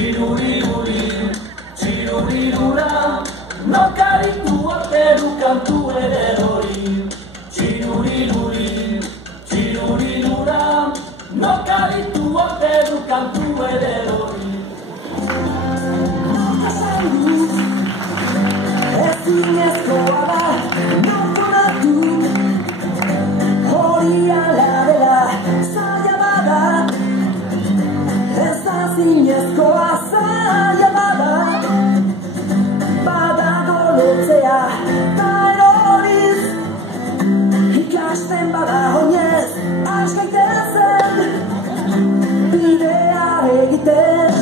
Txiruriruri, txirurirura, nokaritu arteru kantu ere hori. Txiruriruri, txirurirura, nokaritu arteru kantu ere hori. Ezinezkoa da, nokonatu, hori ala dela, zaila bada. Ez da zinezkoa zaila bada, badago lotzea da eroriz. Ikasten bada oinez, has gaitezen, bidea egiten.